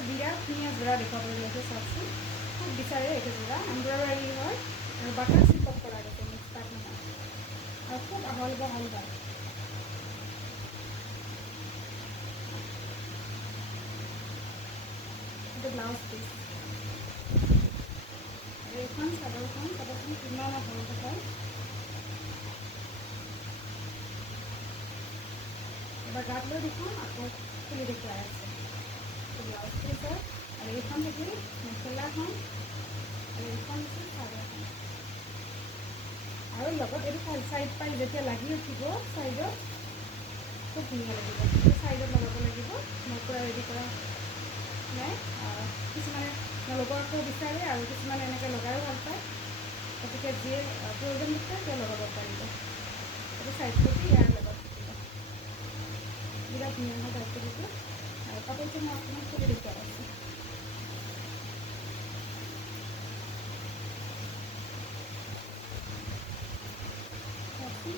বিৰাট ধুনীয়া যোৰা দেখুৱাবলৈ লৈছে চাওকচোন খুব বিচাৰে এইটো যোৰা এম্ব্ৰইডাৰী হয় আৰু বাটাৰ চিপত কৰা গৈছে মিক্স পাট নহয় আৰু খুব আহল বহল হয় এইটো ব্লাউজ পিচ আৰু এইখন চাদৰখন কিমান আহলকৈ হয় এবাৰ গাত লৈ দেখুৱাম আকৌ খুলি দেখুৱাই আছে ব্লাউজ পিচ হয় আৰু এইখন থাকিল মেখেলাখন আৰু এইখন হৈছে চাদৰখন আৰু লগত এইটো চাইড পাই যেতিয়া লাগি উঠিব চাইডত খুব ধুনীয়া লাগিব চাইডত লগাব লাগিব মই পূৰা ৰেডি কৰা নাই কিছুমানে নলগোৱাকৈ বিচাৰে আৰু কিছুমানে এনেকৈ লগায়ো ভাল পায় গতিকে যিয়ে প্ৰয়োজন বিচাৰে তেওঁ লগাব পাৰিব এইটো চাইড কৰি ইয়াৰ লগত বিৰাট ধুনীয়া হয় দায়িত্বটো আৰু কাপোৰটো মই আপোনাক খুলি দেখুৱাই আছোঁ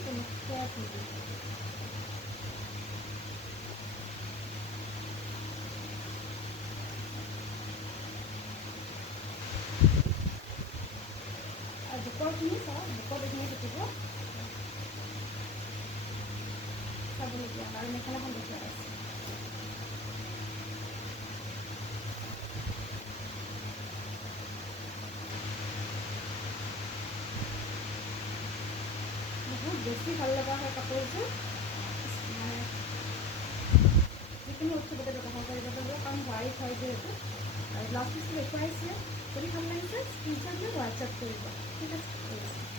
কেনেকুৱা ধুনীয়া আৰু বুকৰখিনি চাওক বুকত এইখিনি থাকিব চাবলগীয়া আৰু মেখেলাখন দেখুৱাই আছে বহুত বেছি ভাল লগা হয় কাপোৰযোৰ মানে যিকোনো উৎসৱতে ব্যৱহাৰ কৰিব পাৰিব কাৰণ হোৱাইট হয় যিহেতু আৰু ব্লাউজ পিচটো দেখুৱাইছে যদি ভাল লাগিছে স্ক্ৰীনশ্বট লৈ হোৱাটছআপ কৰিব ঠিক আছে